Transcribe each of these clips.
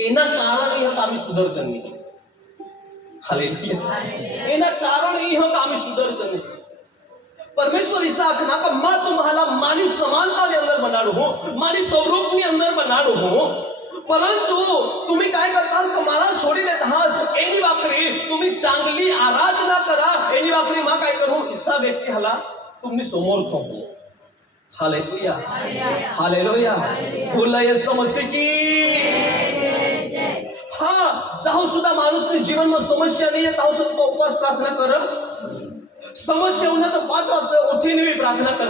એના કારણ એ આમી સુધરજન નહીં. હાલેલુયા. એના કારણ એ આમી સુધરજન નહીં. परमेश्वर ईसा आखना का मैं तुम्हाला मानी समानता के अंदर बनाडू हूं, मानी स्वरूप के अंदर बनाडू हूं, परंतु तुम्ही काय करतास का मला सोडी देत आहात. एनी वाकरी तुम्ही चांगली आराधना करा. एनी वाकरी मा काय करू ईसा व्यक्ती हाला तुम्ही समोर थांबू. हालेलुया. हालेलुया. बोला येशू मसीह की. हाँ, जाऊ सुद्धा माणूसने जीवन में समस्या नहीं है ताऊ सुद्धा उपवास प्रार्थना कर. समस्या होना तो 5 वाजता उठीने भी प्रार्थना कर.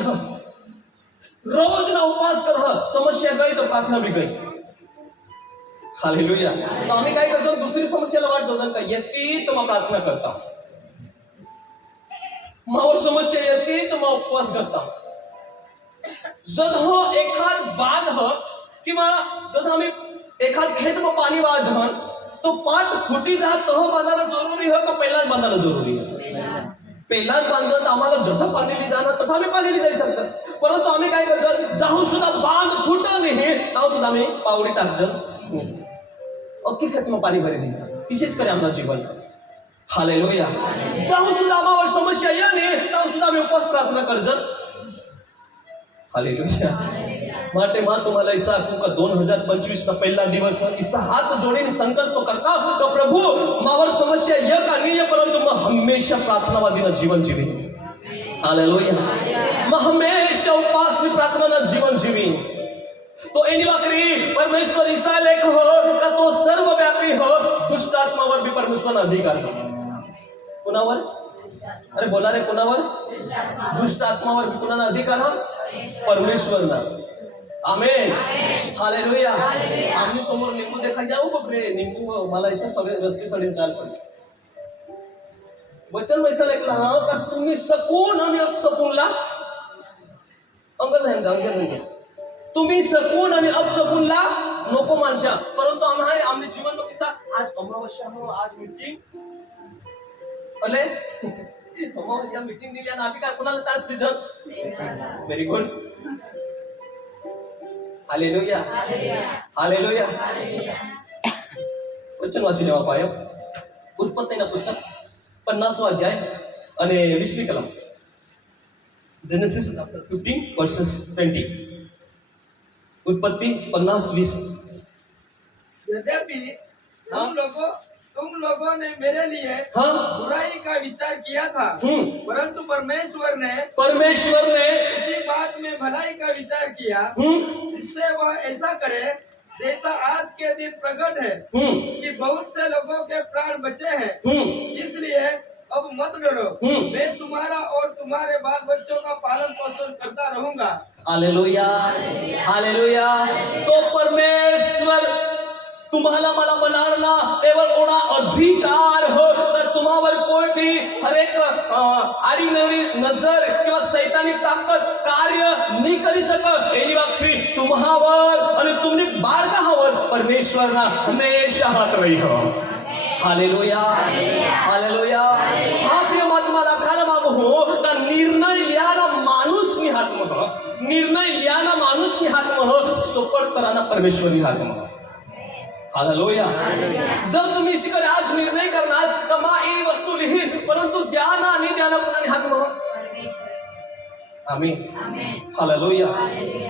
रोज ना उपवास कर. समस्या गई तो प्रार्थना भी गई. हालेलुया. तो आम्ही काय करतो दुसरी समस्याला वाट बघत का येते तो मग प्रार्थना करता. मावर समस्या येते तो मग उपवास करता. जद हो एखाद बांध किंवा जद आम्ही एखाद खेत में पानी वाजन तो 5 फुटी जहां तह बांधाना जरूरी है तो पहला बांधाना जरूरी है. पहिला बांधलं तर आम्हाला जठं पाणी जाणं तठं आम्ही पाणी जाऊ शकतं. परंतु आम्ही काय करतो जाऊ सुद्धा बांध फुटं नाही ताऊ सुद्धा आम्ही पावडी टाकजन अख्खी खेतમાં पाणी भरी દીધા. इसेच करे आमचं जीवन. हालेलुया. जाऊ सुद्धा आम्हाला समस्या येणे ताऊ सुद्धा आम्ही उपवास प्रार्थना करजन. हालेलुया. માટે માં तुम्हाला ઈસા આખું का 2025 ना पहिला दिवस ईसा हाथ जोड़ीने संकल्प करता तो प्रभु मावर समस्या यह का नहीं है परंतु मैं हमेशा प्रार्थनावादी जीवन जीवी. हालेलुया. मैं हमेशा उपवास में प्रार्थना जीवन जीवी. तो एनी वाकरी परमेश्वर ईसा लेख हो का तो सर्वव्यापी हो. दुष्ट आत्मावर भी परमेश्वर अधिकार हो. कुणावर? अरे बोला रे कुणावर? दुष्ट आत्मावर भी कुणाला अधिकार हो? परमेश्वरना. आमेन. हालेलुया. आम्ही समोर निंबू देखा जाऊ बघरे निंबू मला इथे सगळे रस्ते सडीन चाल पडले. वचन वैसा लेखला हा का तुम्ही सकून आणि अपसकूनला अंगण नाही तुम्ही सकून आणि अपसकूनला नको माणसा. परंतु आम्ही जीवन में किसा आज अमावस्या हो आज मीटिंग अले अमावस्या मीटिंग दिली आणि आम्ही काय कुणाला तास दिजन. Very good. हालेलुया. हालेलुया. वचन वाची लेवा पायो. उत्पत्तीना पुस्तक 50 अध्याय અને 20 कलम. Genesis chapter 15 verses 20. उत्पत्ति 50:20. यद्यपि तुम लोगों ने मेरे लिए बुराई का विचार किया था परंतु परमेश्वर ने उसी बात में भलाई का विचार किया जिससे वह ऐसा करे जैसा आज के दिन प्रकट है कि बहुत से लोगों के प्राण बचे हैं. इसलिए अब मत डरो. मैं तुम्हारा और तुम्हारे बाल बच्चों का पालन पोषण करता रहूंगा. हालेलुया. हालेलुया. तो परमेश्वर तुम्हाला मला बनारना केवळ ओढा अधिकार हो तर तुम्हावर कोई भी हर एक आडी नवी नजर किंवा सैतानी ताकद कार्य नहीं करी सकत. एनी वाखरी तुम्हावर आणि तुम्ही बाळगावर परमेश्वरना हमेशा हात रही हो. हालेलुया. हालेलुया. हा प्रिय तुम्हाला खायला मागू हो तर निर्णय लिहाना माणूस नि हात मह निर्णय लिहाना माणूस नि हात मह सोपड कराना परमेश्वरी हात मह. हालेलुया. जर तुम्ही इसी करे आज निर्णय करणार तर मा ही वस्तू लिहीन परंतु द्याना आणि द्याना कुणाने हात मह. आमीन. हालेलुया.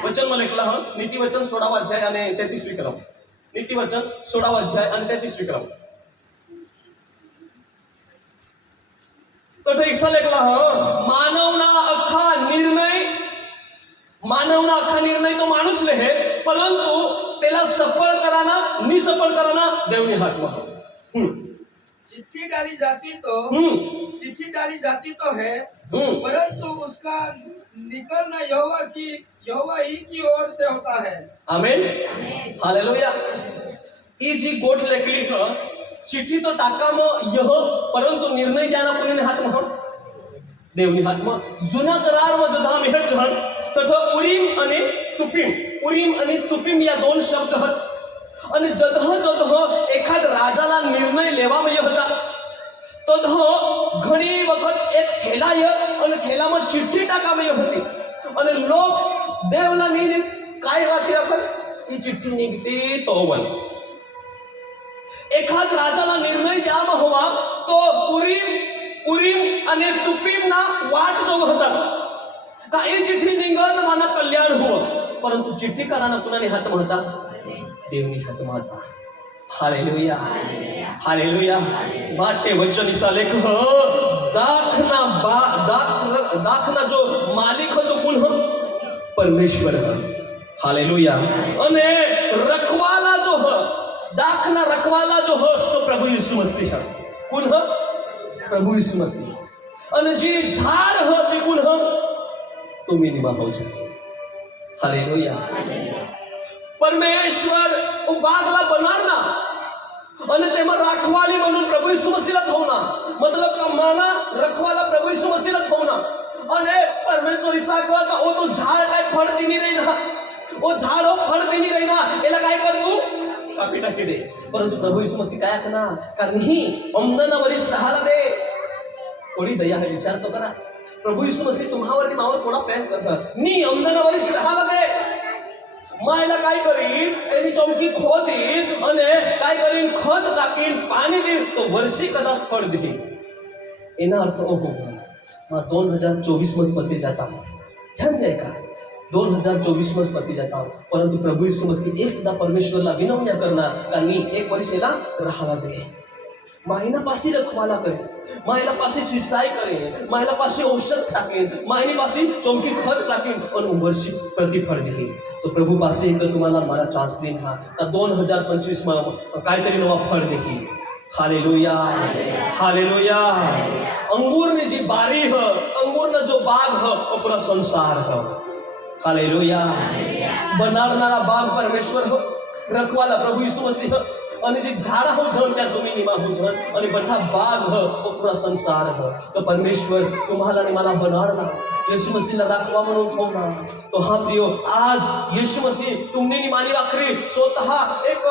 वचन मला ऐकला हा नीती वचन 16 अध्याय आणि 33 कलम. नीती वचन 16 अध्याय आणि 33 कलम. तो ऐसा लेखला हा मानवना अख्खा निर्णय तो माणूस लेहे परंतु त्याला सफल कराना निसफल कराना देवनी हात मह. चिट्ठी डाली जाती तो है परंतु उसका निकलना यहोवा ही की ओर से होता है. आमेन. हालेलुया. ई जी गोठ लेखली चिठ्ठी तो टाका मग यह परंतु निर्णय द्याना कोणी हात मह देवनी हात मह. जुना करार व जदा मेहर जहन तठ उरीम आणि तुपीम या 2 शब्द आहेत. आणि जदह एखाद राजाला निर्णय लेवामा होता तदह घणी वखत एक थैला અને થેલામાં ચિઠ્ઠી टाकामी होती અને लोक देवला नीने काय वाची आपण ही चिठ्ठी निघते तो बोल एखाद राजाला निर्णय द्यावा हवा तो उरीम आणि तुपीम ना वाट जो होतात का ही चिठ्ठी निघत मला कल्याण हो, परंतु चिठ्ठी काढाना कुणाने हात म्हणता? देवनी हात म्हणता. Hallelujah hallelujah. वाटे वचनीचा लेख दाखना जो मालिक हो तो कोण हो? परमेश्वर. हालेलुया. अने रखवाला जो हो, दाखना रखवाला जो हो तो प्रभु यीशु मसीह. कोण हो? प्रभु यीशु मसीह. अने जी झाड हो ती कोण हो? तुम्ही निभा हो છો. हालेलुया. परमेश्वर बागला बनाडना અને તેમાં રાખવાલી म्हणून प्रभु यीशु मसीहला ठेवना. मतलब का माना रखवाला प्रभु यीशु मसीहला ठेवना. અને परमेश्वर ईसा कहता ओ तो झाड काय फळ देनी रही ना, ओ झाड फळ देनी रही ना, एला काय कर तू कापी टाकी दे. परंतु प्रभु यीशु मसीह काय करना? कारण ही अमदनावरीस राहायला दे. थोडी दया है, विचार तो करा. प्रभु यीशु मसीह तुम्हावर मावर कोणा प्रेम करतात. नी अमदनावरीस राहायला दे. मायला काय करीन? एनी चौकी खोदीन અને काय करीन? खत टाकीन, पाणी देईन, तो वर्षी कदाच फळ देईन. एना अर्थ ओहो मग 2024 मध्ये पती जाता. ध्यान द्या का 2024 मध्ये पती जाता. परंतु प्रभु यीशु मसीह एकदा परमेश्वरला विनवण्या करणार कारण एक वर्षेला राहायला दे. मायना पासी रखवाला करे, मायला पासी सिंचाई करे, मायला पासी औषध टाकेन, मायनी पासी चौकी खत टाकेन और वर्षी प्रतिफळ देईल. तो प्रभु पासी एक तुम्हाला मला चान्स देईन हा 2025 मध्ये काहीतरी नवा फळ देईल. Hallelujah hallelujah. अंगूरने जी बारी ह, अंगूरना जो बाग ह वो पूरा संसार ह. हालेलुया. बनारनारा बाग परमेश्वर हो, रखवाला प्रभु यीशु मसीह અને જે ઝાડા हो જણ ત્યાં तुम्ही निमा हो जण आणि बठा बाग ह वो पूरा संसार ह. तो परमेश्वर तुम्हाला आणि मला बनाडला, येशू मसीहला राखवा म्हणून ठेवला. तो हा प्रियो आज येशू मसीह तुमने नी मानी वाखरी स्वतः एक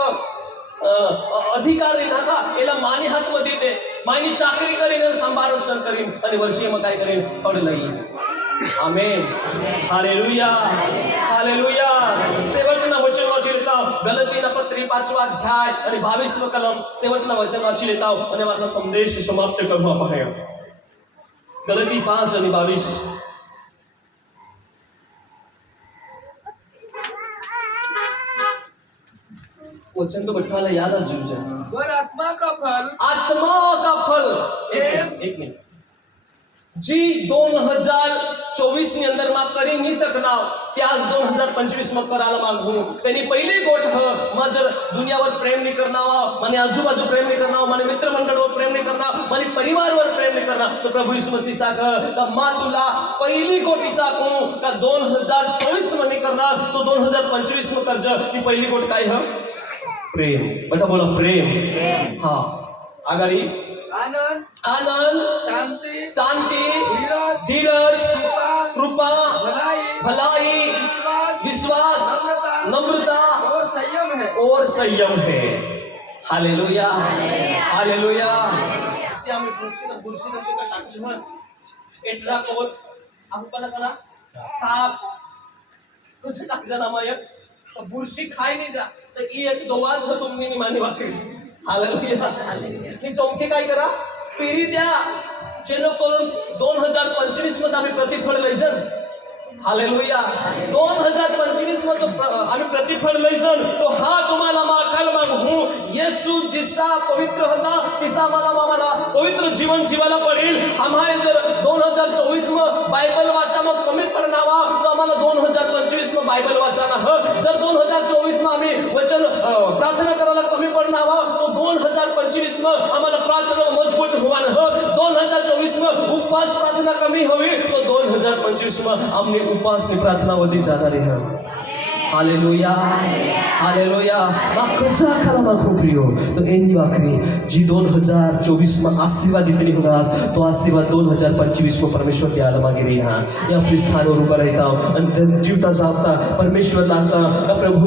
अधिकारी नाका एला मानी हातमध्ये दे, मानी चाकरी करीन, सांभाळ रक्षण करीन आणि वर्षी मग काय करीन? फळ लई. आमेन. Hallelujah hallelujah. शेवटना वचन वाची लेता गलतीना पत्री 5वा अध्याय आणि 22वा कलम. शेवटना वचन वाची लेता आणि आपला संदेश समाप्त करू आपण. गलती 5 आणि 22. वचन तो बैठाला याद जीव जाए. और आत्मा का फल, आत्मा का फल. एक मिनिट. जी 2024 ની અંદર માં કરી નહીં શકના त्याच 2025 માં करायला मागू. त्यांनी पहिली गोष्ट मग जर दुनियावर प्रेम नाही करणार, मने आजूबाजू प्रेम नाही करणार, मने मित्रमंडळावर प्रेम नाही करणार, मने परिवारवर प्रेम नाही करणार, तो प्रभु यीशु मसीह साख का मा तुला पहिली गोष्ट साखू का 2024 मध्ये करणार, तो 2025 में कर्ज. ती पहिली गोष्ट काय ह? प्रेम. बेटा बोला प्रेम. हा आगाडी आनंद, आनंद, शांति, शांति, धीरज, धीरज, कृपा, भलाई, भलाई, विश्वास, नम्रता और संयम है. और संयम है. Hallelujah hallelujah. से आम्ही बुरशीनं शिका टाकू म्हण एटला कोल आपण करा साप कसं टाकजा ना माय बुरशी खाय नाही जा तर एक दोवाज हो तुम्ही निमानी वाकरी. हालेलुया. ही चौकी काय करा? पेरी द्या जेणेकरून 2025 मध्ये आम्ही प्रतिफळ लयजन. हालेलुया. 2025 मध्ये आम्ही प्रतिफळ लयजन. तो हा तुम्हाला माकाल मागू. येशू जिसा पवित्र होता तिसा मला पवित्र जीवन जीवायला पडेल. आम्हाला जर 2024 मध्ये बायबल वाचा मग कमी पडनावा तर आम्हाला 2025 मध्ये बायबल वाचाना ह. जर 2024 मध्ये आम्ही वचन प्रार्थना करायला कमी पडनावा तो 2025 मध्ये आम्हाला प्रार्थना मजबूत होवान ह. 2024 मध्ये उपवास प्रार्थना कमी होवी तो 2025 मध्ये आम्ही उपवास आणि प्रार्थना वधी जाणारी ह. Hallelujah hallelujah. कसा खाला मागू प्रियो तो एनी वाकरी जी 2024 में आशीर्वाद इतनी होणार तो आशीर्वाद 2025 में परमेश्वर द्यायला मागे रही. या आपली स्थानावर उभा राहता आणि जीवता जाता परमेश्वर लागता प्रभू